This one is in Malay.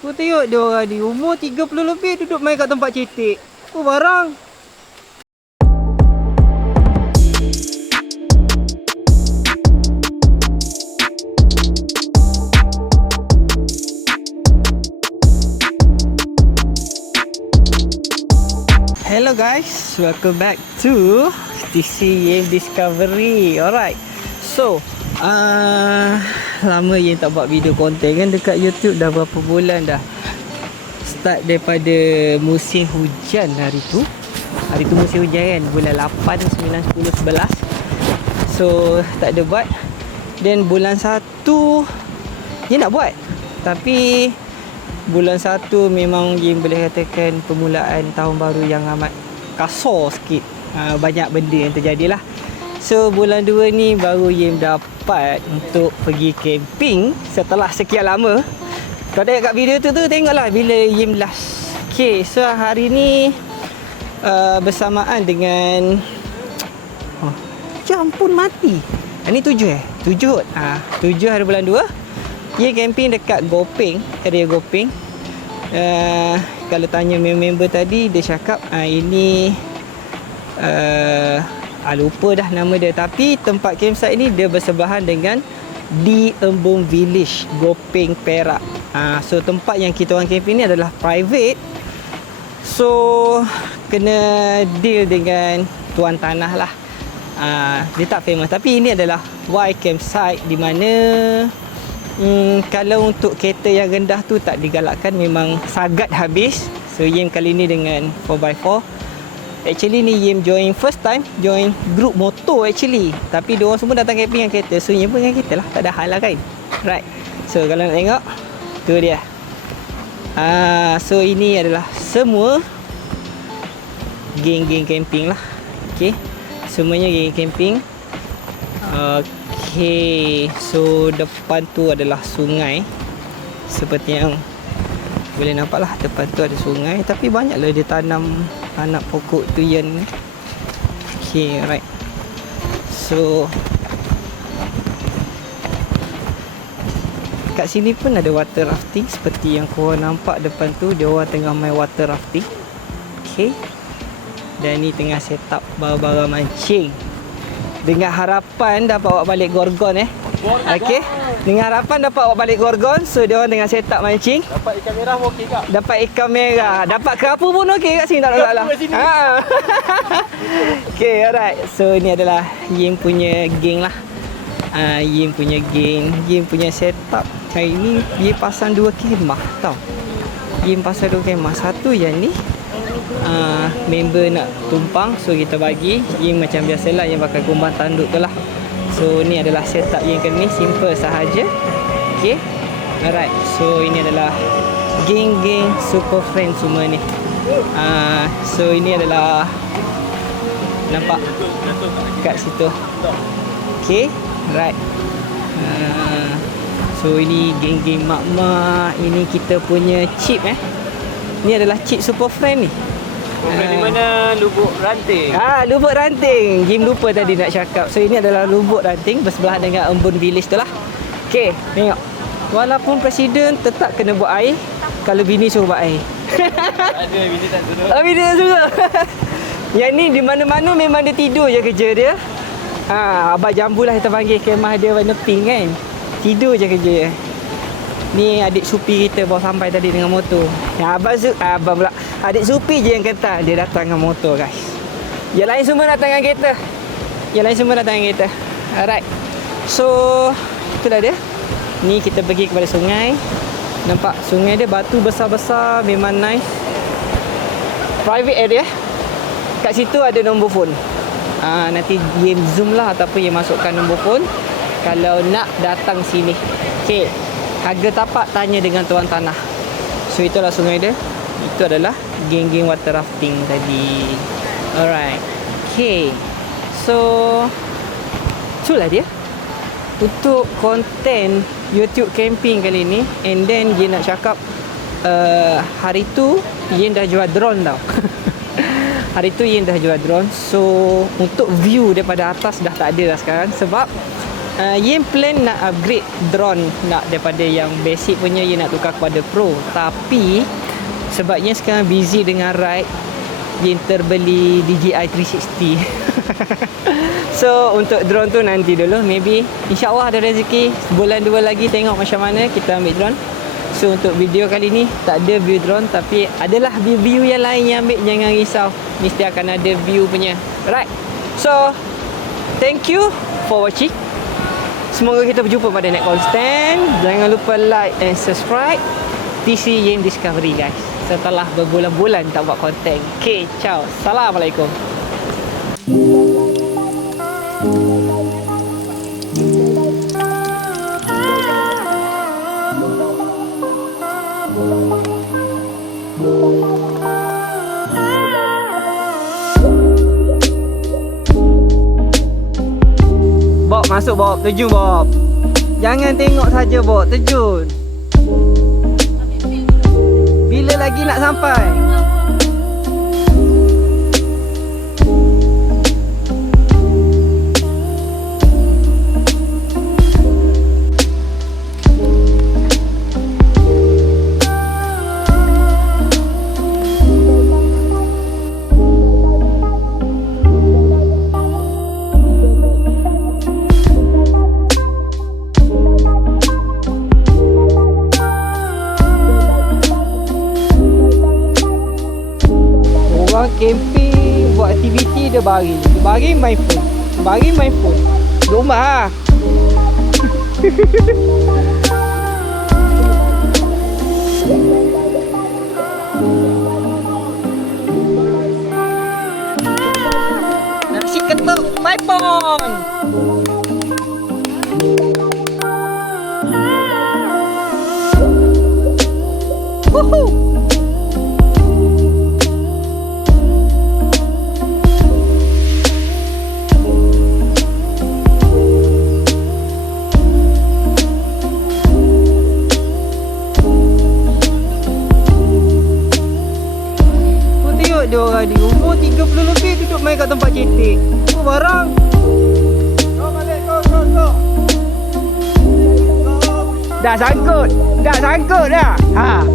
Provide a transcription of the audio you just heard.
Kau tengok dia orang ni, umur 30 lebih duduk main kat tempat cetek. Apa barang? Hello guys, welcome back to TC Game Discovery. Alright, so lama yang tak buat video konten kan dekat YouTube. Dah berapa bulan dah. Start daripada musim hujan hari tu. Hari tu musim hujan kan, bulan 8, 9, 10, 11. So tak ada buat. Then bulan 1 dia nak buat, tapi bulan 1 memang game boleh katakan permulaan tahun baru yang amat kasar sikit. Banyak benda yang terjadi lah. So bulan 2 ni baru Yim dapat untuk pergi camping setelah sekian lama. Kau tengok kat video tu tengoklah bila Yim last. Okay, so hari ni bersamaan dengan jam pun mati. Ini 7 7 hari bulan 2. Dia camping dekat Gopeng, area Gopeng. Kalau tanya member tadi, dia cakap ini lupa dah nama dia, tapi tempat campsite ni dia bersebelahan dengan Di Embung Village, Gopeng, Perak. So tempat yang kita orang camping ni adalah private. So kena deal dengan tuan tanah lah. Dia tak famous, tapi ini adalah Y campsite di mana kalau untuk kereta yang rendah tu tak digalakkan, memang sagat habis. So Yim kali ni dengan 4x4. Actually ni Yim join first time, join group motor actually. Tapi diorang semua datang camping dengan kereta. So Yim pun dengan kereta lah, tak ada hal lah kan. Right, so kalau nak tengok, tu dia. So ini adalah semua geng-geng camping lah. Okay, semuanya geng camping. Okay, so depan tu adalah sungai. Seperti yang boleh nampak lah, depan tu ada sungai. Tapi banyaklah dia tanam anak pokok tu yang ni. Okay, right. So kat sini pun ada water rafting. Seperti yang korang nampak depan tu, dia orang tengah main water rafting. Okay, dan ni tengah set up bara-bara mancing. Dengan harapan dapat bawa balik gorgon Okey. Dengan harapan dapat bawa balik gorgon. So dia orang tengah set up mancing. Dapat ikan merah okey kak. Dapat ikan merah, dapat kerapu pun okey kat sini, tak ada masalah. Okey, alright. So ini adalah Yim punya geng lah. Yim punya geng, Yim punya set up. Hari ni dia pasang 2 kemah tau. Yim pasang 2 kemah. Satu yang ni member nak tumpang, so kita bagi. Yim macam biasalah, yang pakai kumbang tanduk tu lah. So ni adalah setup yang kena, simple sahaja. Okay, alright. So ini adalah geng-geng super friend semua ni. So ini adalah, nampak kat situ. Okay, right. So ini geng-geng mak-mak. Ini kita punya chip Ni adalah chip super friend ni. Di mana Lubuk Ranting. Lubuk Ranting. Jim lupa tadi nak cakap. So ini adalah Lubuk Ranting, bersebelahan dengan Embun Village tu lah. Okay, tengok. Walaupun presiden tetap kena buat air, kalau bini suruh buat air. Ada bini tak suruh. Bini tak suruh. Yang ni di mana-mana memang dia tidur je kerja dia. Abang Jambu lah kita panggil, kemah dia warna pink kan. Tidur je kerja dia. Ni adik supi kita baru sampai tadi dengan motor. Abang pula. Adik supi je yang kata dia datang dengan motor guys. Yang lain semua datang dengan kereta. Alright. So itulah dia. Ni kita pergi kepada sungai. Nampak sungai dia batu besar-besar, memang nice. Private area. Kat situ ada nombor phone. Nanti dia zoom lah ataupun dia masukkan nombor phone kalau nak datang sini. Okay, harga tapak tanya dengan tuan tanah. So itulah sungai dia. Itu adalah geng-geng water rafting tadi. Alright. Okay, so itulah dia untuk konten YouTube camping kali ni. And then dia nak cakap hari tu Yin dah jual drone tau. Hari tu Yin dah jual drone. So untuk view daripada atas dah tak ada dah sekarang, sebab Yen plan nak upgrade drone, nak daripada yang basic punya Yen nak tukar kepada pro. Tapi sebabnya sekarang busy dengan ride, Yen terbeli DJI 360. So untuk drone tu nanti dulu, maybe InsyaAllah ada rezeki sebulan 2 lagi tengok macam mana kita ambil drone. So untuk video kali ni tak ada view drone, tapi adalah view yang lain yang ambil. Jangan risau, mesti akan ada view punya. Right, so thank you for watching. Semoga kita berjumpa pada next content. Jangan lupa like and subscribe TC Yen Discovery guys. Setelah berbulan-bulan tak buat konten. Okay, ciao. Assalamualaikum. Bob, masuk Bob, terjun Bob. Jangan tengok saja Bob, terjun. Bila lagi nak sampai? Camping, buat aktiviti dia baring main phone. Baring main phone. Rumah lah. Nasi ketuk my phone. Woohoo. Dia orang di umur 30 lebih duduk main kat tempat cetek. Apa barang? Go balik, go. Dah sangkut dah. Ha.